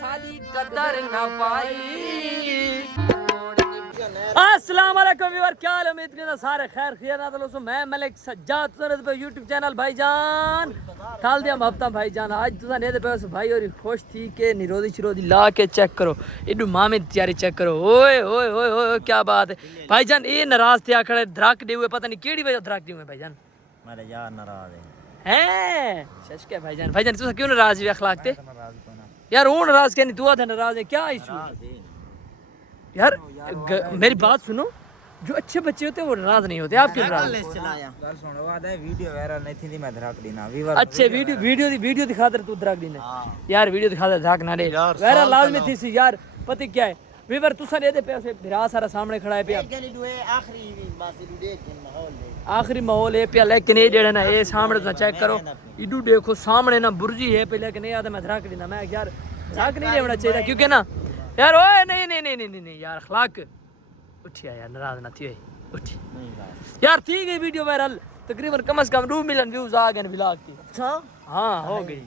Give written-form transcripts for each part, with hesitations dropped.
सारी कदर न पाई। अस्सलाम वालेकुम व्यूअर, क्या हाल है? उम्मीद करता सारे खैर खैर ना। तो मैं मलिक सज्जाद सुनत पे यूट्यूब चैनल भाईजान ठाल दिया हफ्ता भाईजान। आज तुसा ने पे भाई और खुश थी के निरोधी शिरोधी ला के चेक करो इडू मामे तैयारी चेक करो। ओए ओए ओए ओए क्या बात है भाईजान। ये नाराज थे खड़े धड़क दे हुए, पता नहीं केड़ी वजह धड़क दे हुए भाईजान। मेरे यार नाराज हैं शश के भाईजान। भाईजान तुसा क्यों नाराज है अखलाक ते यार? वो नाराज क्या नहीं, तू आधा नाराज है, क्या इशू यार? मेरी बात सुनो, जो अच्छे बच्चे होते हैं वो नाराज नहीं होते। आप क्यों नाराज? वीडियो वायरल नहीं थी, मैं धड़क दी ना। अच्छे वीडियो दिखा दे तू धड़क दी ना यार। वीडियो दिखा दे धड़क ना दे वायरल लाजमी थी सी यार। पता क्या है वीवर तुसा दे दे पैसे भिरा सारा सामने खड़ा है पे आखिरी माहौल है पे। लेकिन ये जेड़ा ना ये सामने तो चेक करो इडू देखो सामने ना बुर्जी है पे। लेकिन ये आदमी धड़क दी ना। मैं यार धड़क नहीं देना चाहिए क्योंकि ना यार। ओए नहीं नहीं नहीं नहीं नहीं यार अखलाक उठिया यार, नाराज ना थी उठी यार। थी गई वीडियो वायरल, तकरीबन कम से कम 2 मिलियन व्यूज आ गए व्लॉग की। अच्छा हाँ हो गई।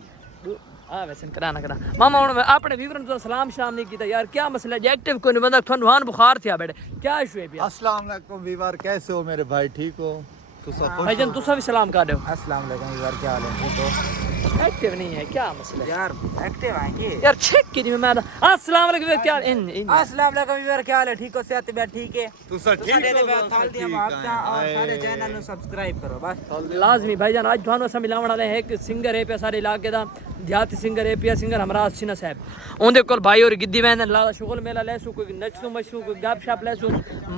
हाँ वैसे कराना करा मामा हूँ मैं अपने व्यूअर्स को सलाम शाम नहीं किया यार। क्या मसला है? एक्टिव कोई नहीं बंदा, थोड़ा हान बुखार था बेटे, क्या इशू है? अस्सलाम वालेकुम व्यूअर, कैसे हो मेरे भाई? ठीक हो? भाईजान तुसा भी सलाम कर दो। अस्सलाम वालेकुम व्यूअर, क्या हाल है? ठीक हो? एक्टिव नहीं है, क्या मसला है यार एक्टिव आएंगे यार? चेक कीजिए मैं। अस्सलाम वालेकुम क्या अस्सलाम वालेकुम व्यूअर, क्या हाल है? ठीक हो? सेहत तबीयत ठीक है? तू सब ठीक हो? थाल दिया आपका और सारे चैनल को सब्सक्राइब करो बस लाजमी भाईजान। आज थानों से मिलावन वाले हैं एक सिंगर है पे सारे इलाके दा देहाती सिंगर है पे। सिंगर हमराज सिन्हा साहब उनके कोल भाई और गिद्दी वैन लाला शुगल मेला लेसू, कोई नचसू मचसू, कोई गप शप लेसू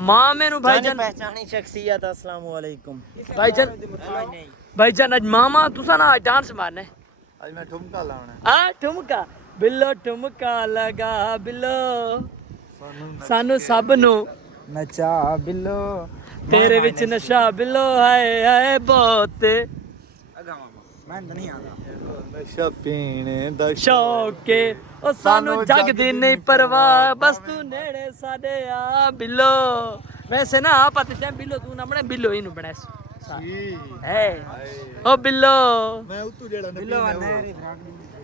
मां मेनू भाईजान पहचानी शख्सियत। अस्सलाम वालेकुम भाईजान। आज मामा तुसा ना डांस मारना है। आज मैं ठुमका लाना आ ठुमका बिल्लो ठुमका लगा बिल्लो सानू सब नु नचा बिल्लो तेरे विच नशा बिल्लो हाय हाय बहुत मैं नहीं आता नशा पीने दा शौके ओ सानू जग दी नहीं परवाह, बस तू नेड़े साडे आ बिल्लो। वैसे ना आप आते चाहे बिल्लो तू ना बने बिल्लो ही नु बने है ओ बिल्लो। मैं उतू जेड़ा बिल्लो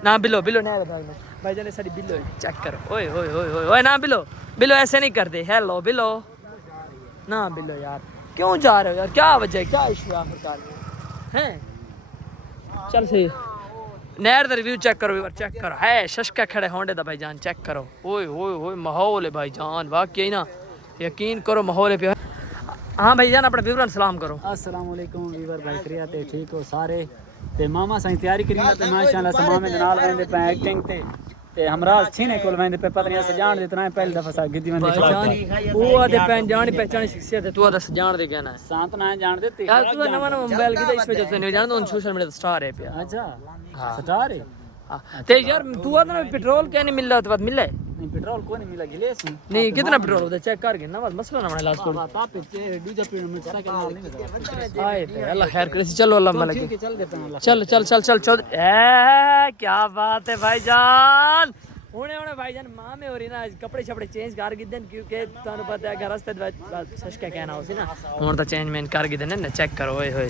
ना बिल्लो बिल्लो नहीं भाई भाईजान ने सारी बिल्लो चेक करो। ओए ओए ओए ओए ओए ना बिल्लो बिल्लो ऐसे नहीं करते। हेलो बिल्लो ना बिल्लो यार क्यों जा रहे हो यार? क्या वजह है, क्या इशू है आखिरकार हैं? चल सही नहर दा रिव्यू चेक करो यार, चेक करो है शशका खड़े होंडे दा भाईजान चेक करो। ओए ओए ओए माहौल है भाईजान वाकई ना, यकीन करो माहौल है पे। हाँ भाईजान अपने व्यूअर सलाम करो। अस्सलाम वालेकुम व्यूअर भाई, करिया ते ठीक हो सारे? ते मामा साईं तैयारी करी ते माशाल्लाह से मामे दे नाल वेंदे पे एक्टिंग ते हमराज छीने कोल वेंदे पे। पता नहीं सजान दे तना पहली दफा सा गिद्दी वेंदे भाईजान वो आदे पहन जानी पहचानी शख्सियत है। तू आदा सजान दे कहना है सांत ना जान देते यार। तू नवा नवा मोबाइल की इस वजह से नहीं जानदा उन सोशल मीडिया स्टार है पे। अच्छा हाँ स्टार है। हाँ ते यार तू आदा ना पेट्रोल क्या नहीं मिल रहा? तो बात मिले नहीं पेट्रोल कोई नहीं मिला गिले सुन नहीं कितना पेट्रोल होता चेक कर के ना बस मसला ना बना लास्ट को बात आप पे डीजल पे में करा के नाल नहीं आए थे अल्लाह खैर करे। चलो अल्लाह मलक ठीक है चल देता हूं। चल चल चल चल चल ए क्या बात है भाईजान। हुने हुने भाईजान मामे हो रही ना कपड़े छपड़े चेंज कर गिदन क्योंकि तानु पता है घर रास्ते सच क्या कहना होसी ना हुन तो चेंज मेन कर गिदन ना चेक करो। ओए होए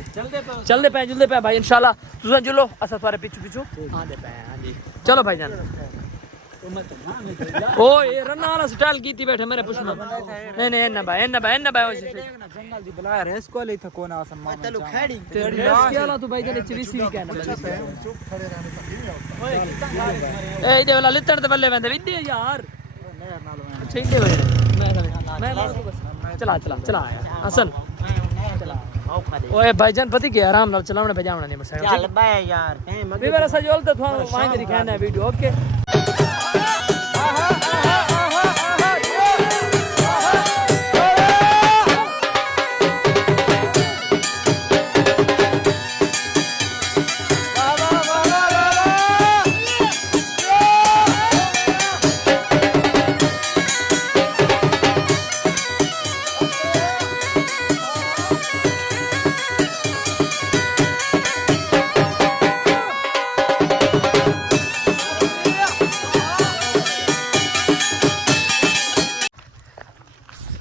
चल दे पे भाई इंशाल्लाह तुसा जुलो असा तुम्हारे पीछू पीछू हां दे पे। हां जी चलो भाईजान। ओ ये रन्ना वाला स्टाइल कीती बैठे मेरे पुछना नहीं नहीं ना भाई जंगल दी बुलाया रेस को ले था कोना सम्मान चलो खड़ी तेरे रेस किया ला तू भाईजान चवीसी भी कहना ए इदे वाला लित्तड़ ते बल्ले वेंदे विद्दे यार ठीक है मैं चला चला चला यार हसन ओए भाईजान पति के आराम नाल चलावने भजावना नहीं मसा चल बे यार कहीं मगे मेरा सजोल तो थानो वहां दिखाना है वीडियो ओके।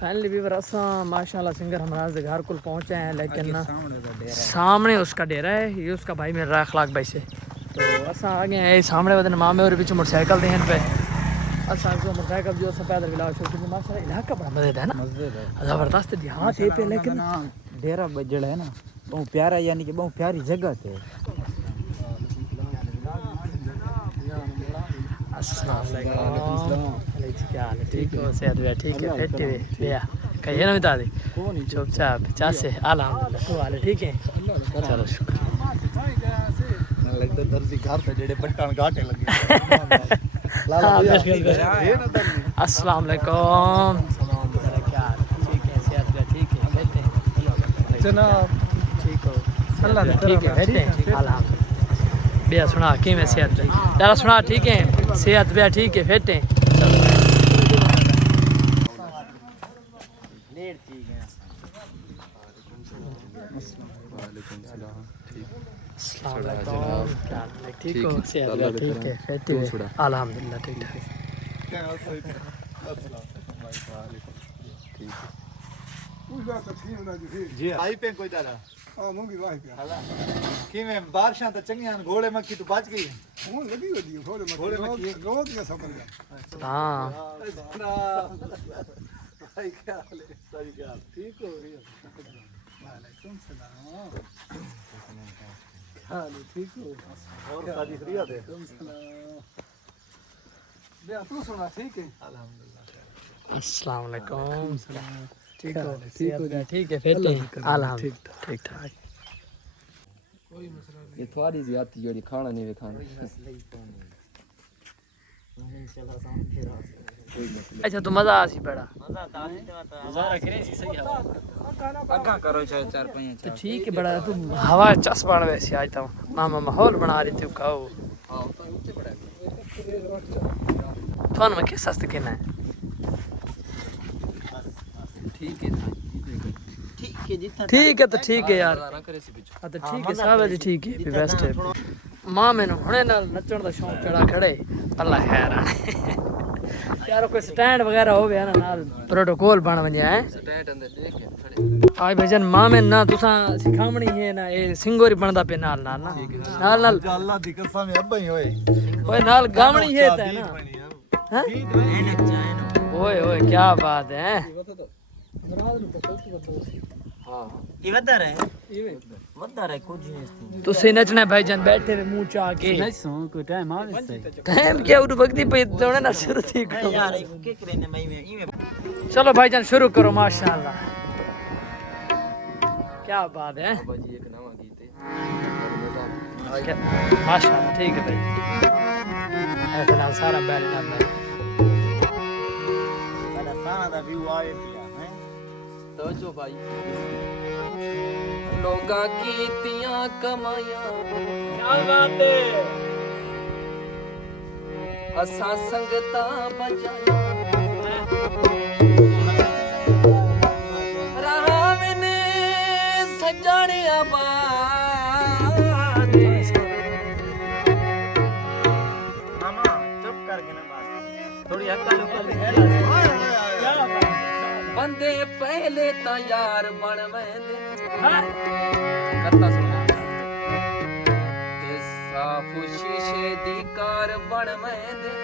फाइनली व्यूअर असा माशाल्लाह सिंगर हमराज के घर को पहुंचे हैं लेकिन ना सामने उसका डेरा है। ये उसका भाई मेरा अखलाक भाई से तो असा आ गए हैं सामने वाले मामे और पीछे मोटरसाइकिल देन पे असा जो मोटरसाइकिल जो असा पैदल विलास शुरू किया माशाल्लाह इलाका बड़ा मजेदार है ना मस्जिद है जबरदस्त देहात है पे लेकिन डेरा बजड़ है ना बहुत प्यारा यानी कि बहुत प्यारी जगह है। अस्सलाम वालेकुम क्या हाल है ठीक हो सेहत है ठीक है बैठे हुए भैया कहिए ना बता दे चुपचाप चाचे अल्हम्दुलिल्लाह तू हाल है ठीक है चलो शुक्र लगता दर्जी घर पे जेड़े बट्टन घाटे लगे अस्सलाम वालेकुम क्या हाल है ठीक है सेहत है ठीक है बैठे जनाब ठीक हो अल्लाह ठीक है बैठे अल्हम्दुलिल्लाह भैया सुना कि मैं सेहत जरा सुना ठीक है सेहत भैया ठीक है बैठे ठीक हो सेहत ठीक है बैठे अल्हम्दुलिल्लाह ठीक ठाक जी आई पे कोई दादा कि मैं बारिशां तो चंगियां घोड़े मक्खी तो बच गई घोड़े मक्खी हाँ भाई क्या हाल है सारी क्या ठीक हो रही है वालेकुम सलाम हाल ठीक हो और शादी फ्री आते बे तू सुना ठीक है अल्हम्दुलिल्लाह अस्सलाम वालेकुम ठीक हो ठीक है फिर अल्हम्दुलिल्लाह ठीक ठाक ये थोड़ी ज्यादा जोड़ी खाना नहीं खाना अच्छा तो मजा आसी बड़ा अगा करो चाहे 4-5 तो ठीक है बड़ा तू हवा चस्पान वैसे आज तो मामा माहौल बना रही थी खाओ थान में किस सस्ते कहना है ठीक है ठीक है तो ठीक है यार हाँ तो ठीक है सब है ठीक है भी बेस्ट है मां मैंने हुणे नाल नचण दा शौक चढ़ा खड़े अल्लाह खैर आने यार कोई स्टैंड वगैरह हो गया ना नाल प्रोटोकॉल बन वने है स्टैंड अंदर देख के खड़े आज भजन मां में ना तुसा सिखावणी है ना ए सिंगोरी बनदा पे नाल नाल ना नाल नाल अल्लाह दी कसम अब्बा ही होए ओए नाल गावणी है ता ना हैं ओए ओए क्या बात है तुसी नचना भाईजान बैठे हुए मुंह चा के नहीं सो कोई टाइम आवे सही टाइम क्या उड़ वक्ती पे दोने ना शुरू थी यार के करे ने भाई में चलो भाईजान शुरू करो माशाल्लाह क्या बात है बाजी एक नवा गीत है माशाल्लाह ठीक है भाई ऐसे ना सारा बैठ जाता है सारा सारा दा व्यू आवे पिया हैं तो जो भाई लोगा कीतियां कमाइयां क्या बात है असा संगता बजाया राम ने सजाने आबाद मामा चुप करके ना बात थोड़ी अक्ल बंदे पहले ता यार बन वेंदे कत्ता सुना ते साफ शीशे दी कार बन वेंदे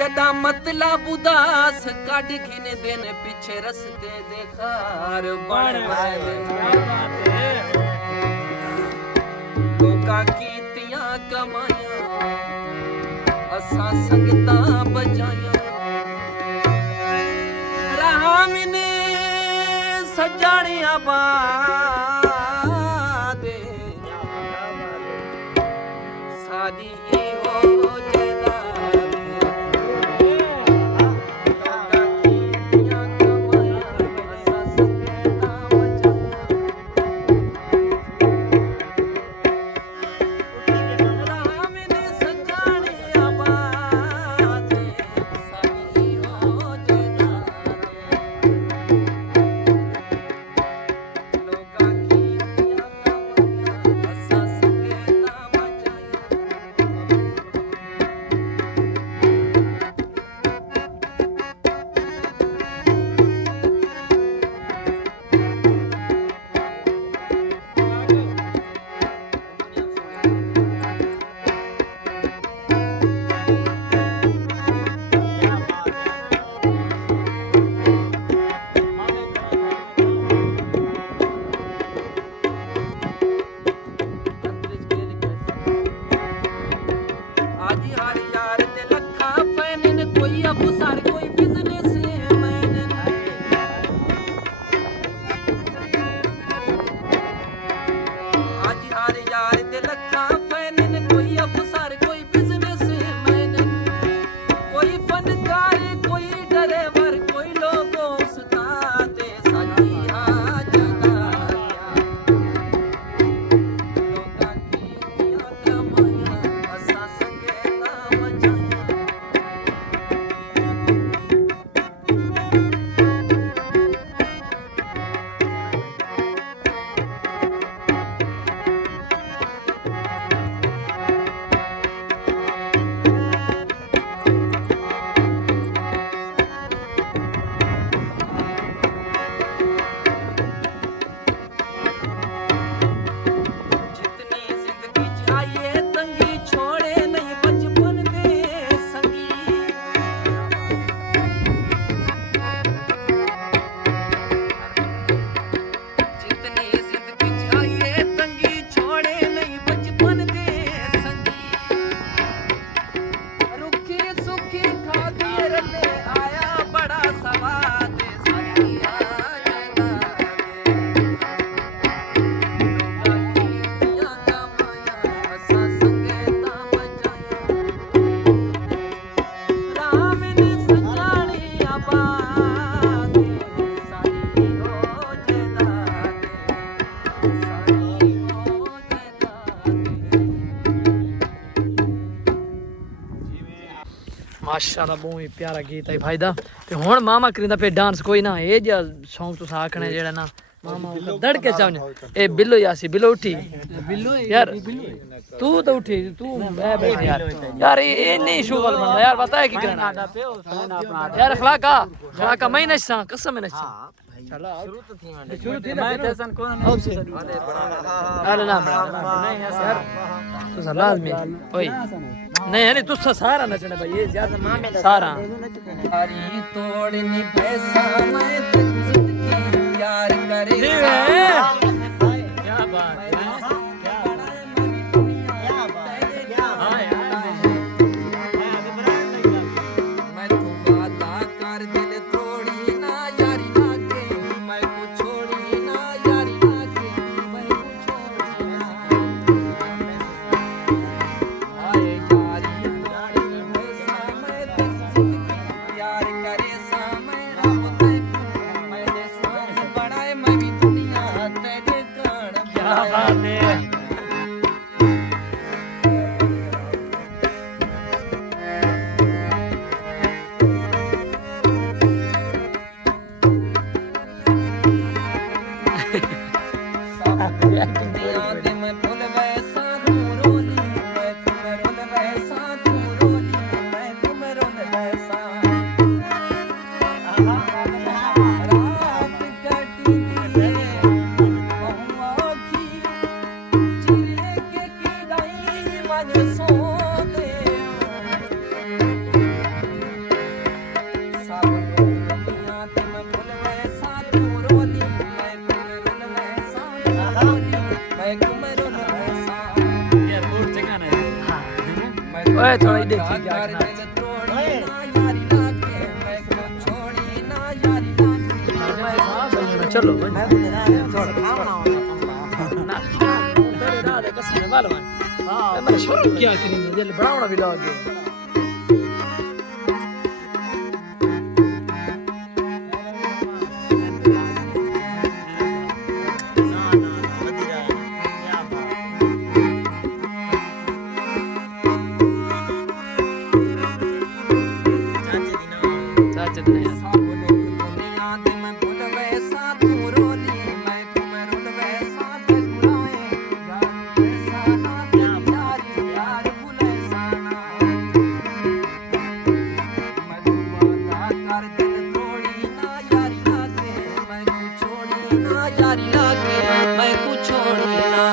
जदा मतलब उदास कढ घिन दिन पीछे रस्ते दे खार बन वेंदे लोका कीतियां कमाइयां असा संगतां बजाइयां राम ने सजानिया बाद सादी हो माशाल्लाह बहुत ही प्यारा गीत है भाई दा ते हुन मामा करिंदा पे डांस कोई ना ए जा सॉन्ग तुस आखने जेड़ा ना मामा दड़ के चावने ए बिल्लो यासी बिल्लो उठी बिल्लो यार तू तो उठी तू मैं बैठ यार ये नहीं शुगल बनदा यार पता है की करना यार खलाका मैं नशा कसम में नशा चलो शुरू थी ना जैसन कौन अरे ना नहीं यार तू लाजमी ओए नहीं है नहीं तू सारा नचने भाई ये ज्यादा सारा सारी तोड़नी पैसा मैं तुझके प्यार करे क्या बात है मैं तू वादा कर दिल तोड़ी ना यारी लागे मैं को छोड़ी ना यारी लागे मैं को छोड़ी ना आए यारी तोड़नी पैसा मैं तुझके प्यार करे सा मैं रब ते मैंने सांस बढ़ाए मैं भी दुनिया तेरे कण क्या बात है दे मैं फुल वैसा तू रोली मैं तुम रोल वैसा तू रोली मैं तुम रोल वैसा रात कटी दिए बहुआ की चिड़िए के कीड़ाई मन सो दे सब दुनिया दे मैं फुल वैसा तू रोली मैं तुम रोल वैसा तू रोली मैं तुम रोल वैसा ये बूट चकाना है ओए थोड़ा ही देखी क्या कर दिल तोड़ी ना यारी लागे मैं को छोड़ी ना यारी लागे चलो मैं तेरे रात है कसम मालूम है हां मैंने शुरू किया कि जल बनावना भी लग गया चाचा दिन यार सब लोग दुनिया दे मैं भूल वैसा तू रोली मैं तुम रोल वैसा ते गुराए यार वैसा ना तेरी यारी यार भूले साना मैं तू वादा कर दिल तोड़ी ना यारी लागे मैं को छोड़ी ना यारी लागे मैं को छोड़ी ना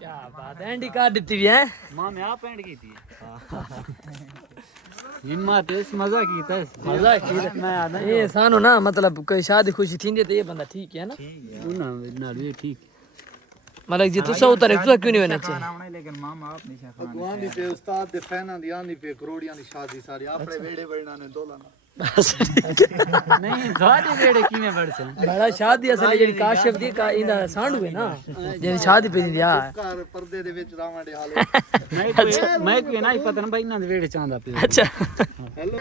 क्या बात है एंडी कार्ड दी हुई है मां मैं आप एंड की थी हिम्मत इस मजा की था मजा की मैं आदा ये सानो ना मतलब कोई शादी खुशी थी तो ये बंदा ठीक है ना ना ना ये ठीक मतलब जी तुसा उतारे तुसा क्यों नहीं होना चाहिए खाना लेकिन मामा आप नहीं खाना भगवान दी पे उस्ताद दे फैनां दी आंदी पे करोड़ियां दी शादी सारी अपने वेड़े बढ़ना ने दोलाना नहीं थोड़ी बेड़े किने बढ़ से बड़ा शादी असल जेडी काशिफ दी का इंदा सांडू है ना जेडी शादी पे दी यार घर पर्दे दे विच रावण दे हाल मैं कोई ना ही पता ना भाई ना वेड़े चांदा पे अच्छा हेलो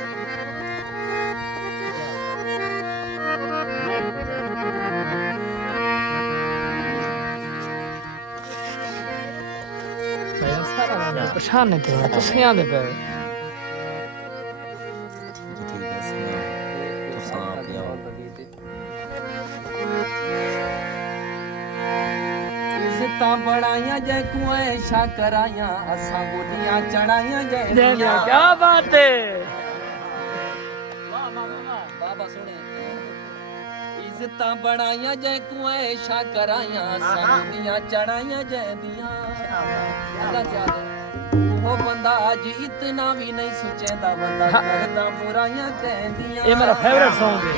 परेशान नहीं थे तो सयां दे पे इज्जतां बढ़ाइयां जै कुएं शा कराइयां असां गोटियां चढ़ाइयां जै लिया क्या बात है बाबा सुने इज्जतां बढ़ाइयां जै कुएं शा कराइयां असां गोटियां चढ़ाइयां जै दियां अल्लाह याद वो बंदा अज इतना भी नहीं सोचेंदा बंदा करदा बुराइयां कहंदियां ये मेरा फेवरेट सॉन्ग है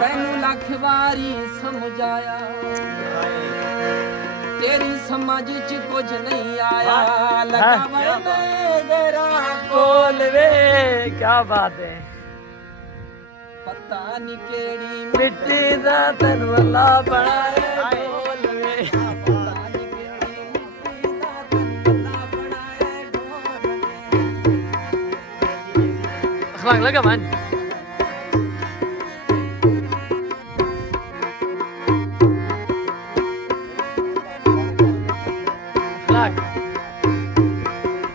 तैनू लख वारी समझाया तेरी समझ च कुछ नहीं आया लगा वरने गरा बोल वे क्या बात है पता नहीं केड़ी मिट्टी दा तन वल्ला बनाए बोल वे पता नहीं केड़ी मिट्टी दा तन वल्ला बनाए ढोल वे दिमाग लगा मान अखलाक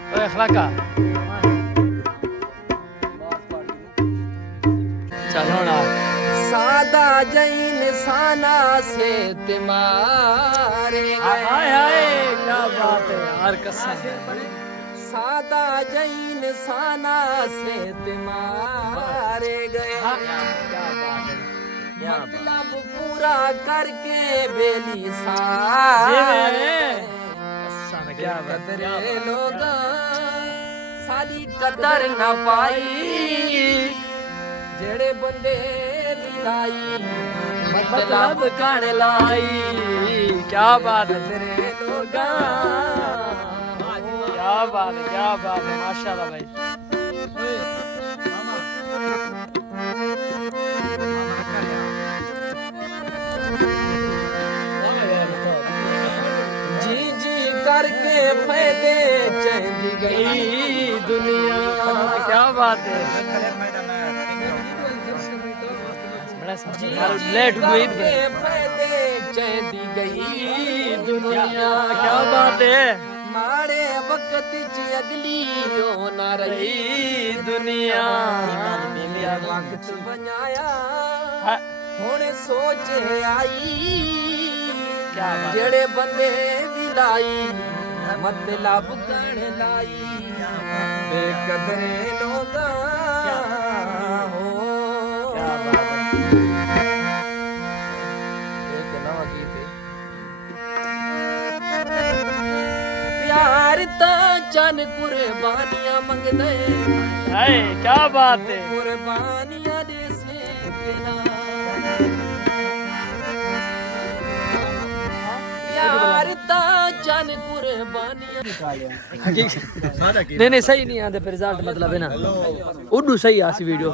ओए अखलाका चलो ना सादा जैन साना से तुम्हारे हाय हाय क्या बात है यार कसम सादा जैन साना से तुम्हारे गए मतलब पूरा करके बेली कसम क्या बात कदरे लोग सारी कदर न पाई जेड़े बंदे दिलाई मतलब कण लाई क्या बात है तेरे लोगा क्या बात है माशाल्लाह भाई जी जी करके फायदे चंदी गई दुनिया क्या बात है जी लेट हुई करके फायदे चंदी गई दुनिया क्या बात है मारे वक्त च अगली हो ना रही दुनिया वक्त बनाया हाँ, हुण सोच आई क्या बात जेड़े बंदे भी लाई मतलब कण लाई बेकदरे लोगा हो क्या बात है एक नवा गीत प्यार ता चन कुर्बानियां मंगदे हाय क्या बात है कुर्बानियां दे से बिना प्यार ता चन कुर्बानियां नहीं नहीं सही नहीं आते फिर रिजल्ट मतलब है ना उर्दू सही आसी वीडियो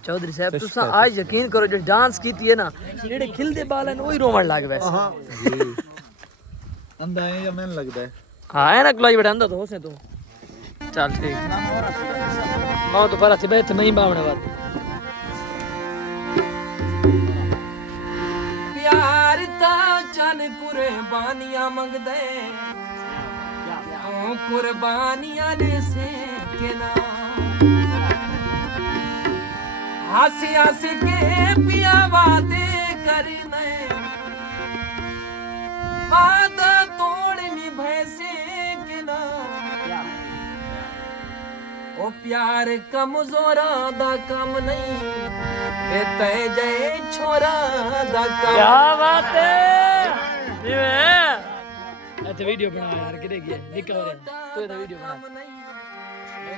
चौधरी साहब तुसा आज यकीन करो जो डांस कीती है ना जेड़े खिलदे बाल हैं वही रोवण लग वैसे हाँ अंधा है या मैंने लगता है हाँ है ना क्लाई बैठा अंदा तो होसे तू चल ठीक मैं तो परा से बैठ मैं ही बावने बात प्यार ता चन कुर्बानियां मंगदे कुर्बानियां दे से के ना हंसी हंसी के पिया वादे करने वादा तोड़नी भैसे के ना ओ प्यार कमजोरा दा कम नहीं ते तय जय छोरा दा कम क्या बात है ये अच्छा वीडियो बना यार किधर गया निकल रहे तू ये वीडियो बना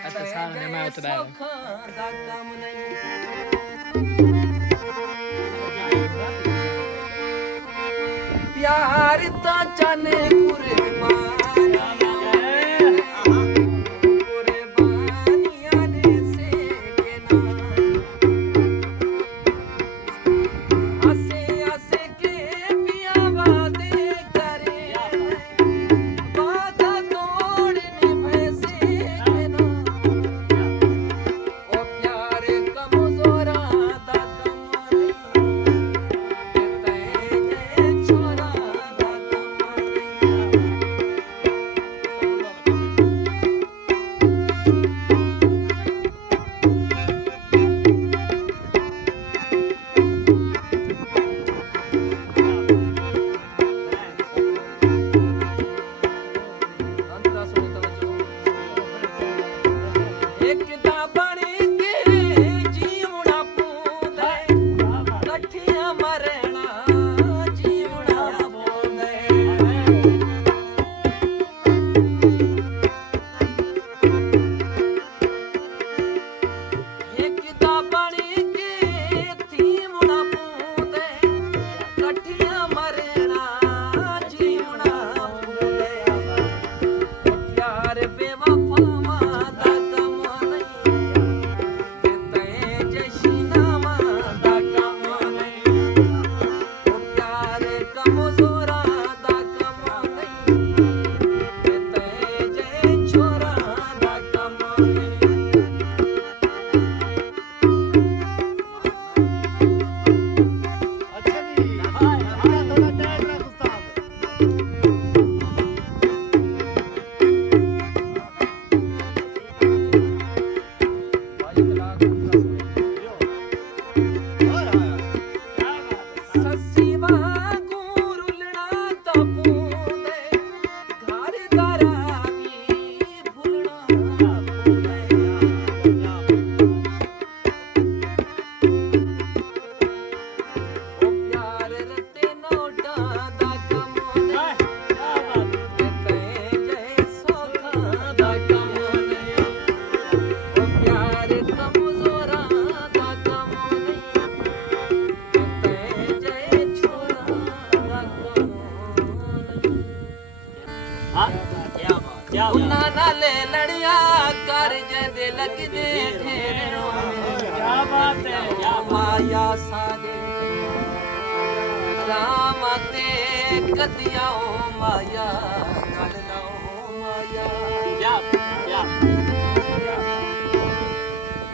अच्छा सामने मैं उतर आया प्यार ता चने कुर्बान हाँ क्या बात क्या ਉਹਨਾਂ ਨਾਲੇ ਲੜਿਆ ਕਰ ਜਾਂਦੇ ਲੱਗਦੇ ਠੇਰੋ क्या बात है क्या ਮਾਇਆ ਸਾਡੇ ਰਾਮ ਤੇ ਕਤਿਆ ਓ ਮਾਇਆ ਗੱਲ ਨਾ ਓ ਮਾਇਆ क्या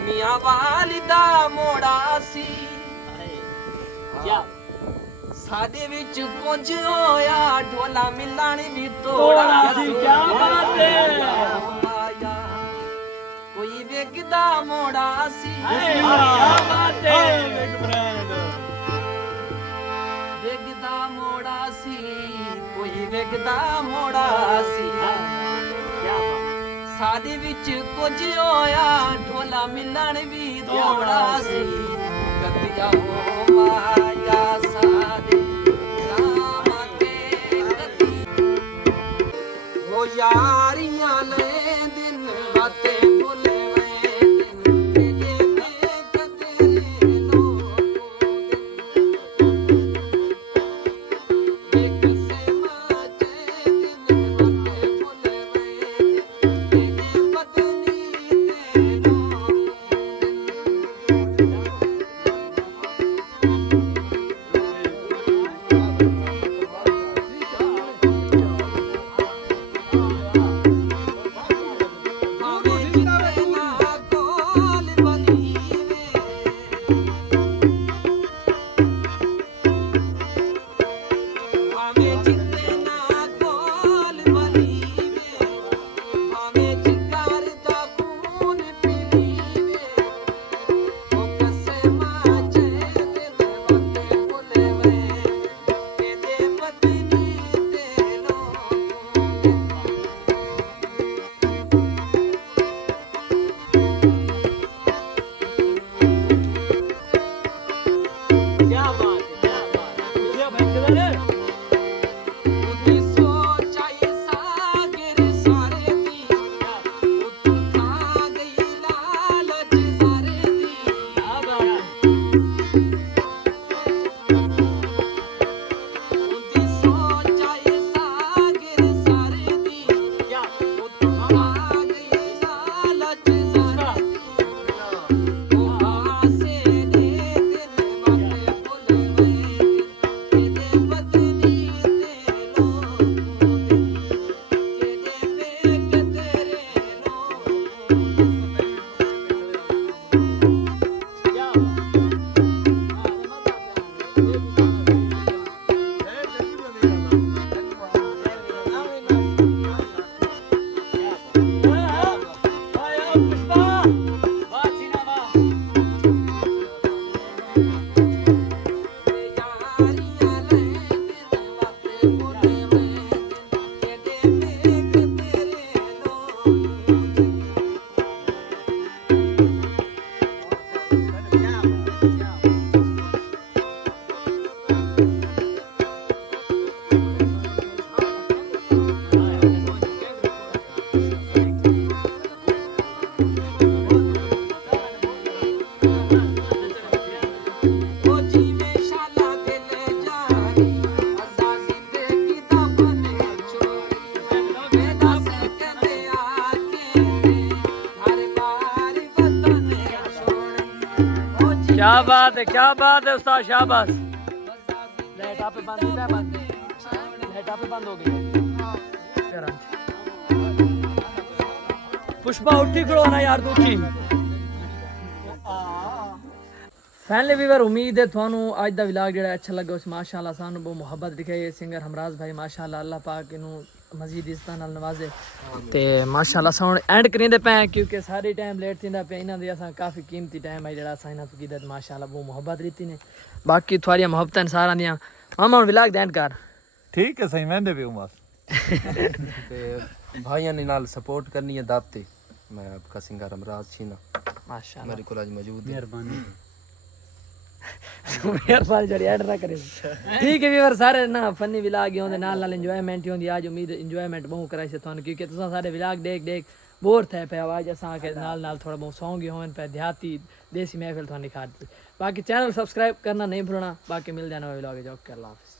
ਮੀਆਂ ਵਾਲਿਦਾ ਮੋੜਾ ਸੀ क्या ਸਾਡੇ ਵਿੱਚ ਪੁੰਜ ਹੋਇਆ ਢੋਲਾ ਮਿਲਣ ਵੀ ਤੋੜਾ ਤੋੜਾ ਸੀ क्या बात है ਮਾਇਆ ਕੋਈ ਵੇਖਦਾ ਮੋੜਾ ਸੀ क्या बात है ਵੇਖਦਾ ਮੋੜਾ ਸੀ ਕੋਈ ਵੇਖਦਾ ਮੋੜਾ ਸੀ क्या बात ਸਾਡੇ ਵਿੱਚ ਕੁਝ ਹੋਇਆ ਢੋਲਾ ਮਿਲਣ ਵੀ ਤੋੜਾ ਸੀ ਕਤਿਆ ਹੋ ਮਾਇਆ ਸਾਡੇ ਰਾਮ ਤੇ ਕਤੀ ਹੋ ਯਾਰੀਆਂ ਲੈ ਦਿਨ ਬਾਤੇ ਭੁੱਲੇ ਵੇ ਦਿਨ ਤੇਰੇ ਵੇਖ ਤੇਰੇ ਲੋਕ ਵੇਖ ਸੇ ਮਾਚੇ ਦਿਨ ਬਾਤੇ ਭੁੱਲੇ ਵੇ ਤੇਰੇ ਪਤਨੀ ਤੇ ਲੋਕ ਭਾਵੇਂ ਜਿੱਤੇ ਨਾ ਕੋਲ ਬਲੀ ਵੇ ਭਾਵੇਂ ਜਿੱਤੇ ਨਾ ਕੋਲ ਬਲੀ ਵੇ ਭਾਵੇਂ ਜਿਗਰ ਦਾ ਖੂਨ ਪੀਲੀ ਵੇ ਉਹ ਕਸੇ ਮਾਚੇ ਦਿਲ ਵਤੇ ਭੁੱਲੇ ਵੇ ਤੇਰੇ ਪਤਨੀ ਤੇ ਲੋਕ क्या बात है ये भाई किधर है ਉਦੀ ਸੋਚਾਈ ਸਾਗਰ ਸਾਰੇ ਦੀ ਉਤੋਂ ਖਾ ਗਈ ਲਾਲਚ ਸਾਰੇ ਦੀ क्या बात ਉਦੀ ਸੋਚਾਈ ਸਾਗਰ ਸਾਰੇ ਦੀ क्या ਉਤੋਂ ਖਾ ਗਈ ਲਾਲਚ ਸਾਰੇ ਦੀ ਉਹ ਆਸੇ ਦੇ ਦਿਨ ਵਾਤੇ ਭੁੱਲੇ ਵੇ ਤੇਰੇ ਪਤਨੀ ਤੇ ਲੋਕ ਤੇਰੇ ਵੇਖ ਤੇਰੇ ਲੋਕ क्या ਯਾਰੀਆਂ ਲੈ ਦਿਨ ਵਾਤੇ ਭੁੱਲੇ ਵੇ ਤੇਰੇ ਵੇਖ ਤੇਰੇ ਲੋਕ ਉਹ ਜਿਵੇਂ ਸ਼ਾਲਾ ਦੇ ਲੈ ਜਾਣੀ ਅਜ਼ਾਜ਼ੀ ਬੇਟੀ ਦਾ ਬਨੇ ਛੋੜੀ ਮੈਂ ਦੱਸ ਕਹਿੰਦੇ ਆ ਕੇ ਹਰ ਬਾਰ ਵਤਨ ਛੋੜੀ ਉਹ क्या बात है उस्ताद शाबाश लाइट आप पे बंद हो गया बंद लाइट आप पे बंद हो गई आराम से। पुष्पा उठी खड़ो ना यार तू उठी ਫੈਨਲੀ ਵੀਵਰ ਉਮੀਦ ਹੈ ਤੁਹਾਨੂੰ ਅੱਜ ਦਾ ਵਲੌਗ ਜਿਹੜਾ ਅੱਛਾ ਲੱਗਾ ਉਸ ਮਾਸ਼ਾਅੱਲਾ ਸਾਨੂੰ ਬਹੁਤ ਮੁਹੱਬਤ ਦਿਖਾਈ ਸਿੰਗਰ ਹਮਰਾਜ਼ ਭਾਈ ਮਾਸ਼ਾਅੱਲਾ ਅੱਲਾਹ ਪਾਕ ਇਹਨੂੰ ਮਜ਼ੀਦ ਇਜ਼ਤਾਂ ਨਾਲ ਨਵਾਜ਼ੇ ਤੇ ਮਾਸ਼ਾਅੱਲਾ ਸਾਉਣ ਐਂਡ ਕਰੀਂਦੇ ਪਏ ਕਿਉਂਕਿ ਸਾਰੇ ਟਾਈਮ ਲੇਟ ਥੀਂਦਾ ਪਿਆ ਇਹਨਾਂ ਦੇ ਅਸਾਂ ਕਾਫੀ ਕੀਮਤੀ ਟਾਈਮ ਹੈ ਜਿਹੜਾ ਅਸਾਂ ਇਹਨਾਂ ਤੋਂ ਕੀਦਾ ਮਾਸ਼ਾਅੱਲਾ ਬਹੁਤ ਮੁਹੱਬਤ ਦਿੱਤੀ ਨੇ ਬਾਕੀ ਤੁਹਾਡੀਆਂ ਮੁਹੱਬਤਾਂ ਸਾਰਿਆਂ ਦੀਆਂ ਮਾਮਾ ਹੁਣ ਵਲੌਗ ਦਾ ਐਂਡ ਕਰ ठीक है सही मैं भी हूँ बस ਤੇ ਭਾਈਆਂ ਨੇ ਨਾਲ ਸਪੋਰਟ ਕਰਨੀ ਹੈ ਦਾਤੇ ਮੈਂ ਆਪਕਾ ਸਿੰਗਰ ਅਮਰਾਜ਼ ਛੀਨਾ ਮਾਸ਼ਾਅੱਲਾ ਮੇਰੇ ਕੋਲ ਅੱਜ ਮੌਜੂਦ ਹੈ मेहरबानी ਮਿਹਰਬਾਨੀ ਜਿਹੜੀ ਐਡ ਨਾ ਕਰੇ ਠੀਕ ਹੈ ਵੀਰ ਸਾਰੇ ਨਾ ਫਨੀ ਵਲੌਗ ਹੁੰਦੇ ਨਾਲ ਇੰਜੋਇਮੈਂਟ ਹੁੰਦੀ ਅੱਜ ਉਮੀਦ ਇੰਜੋਇਮੈਂਟ ਬਹੁਤ ਕਰਾਈ ਸੀ ਤੁਹਾਨੂੰ ਕਿਉਂਕਿ ਤੁਸੀਂ ਸਾਡੇ ਵਲੌਗ ਦੇਖ बोर थे पे आवाज असा के नाल थोड़ा बहुत सॉन्ग ही होन पे देहाती देसी महफिल थोड़ी दिखा दी बाकी चैनल सब्सक्राइब करना नहीं भूलना बाकी मिल जाना व्लॉग जो के अल्लाह हाफिज़।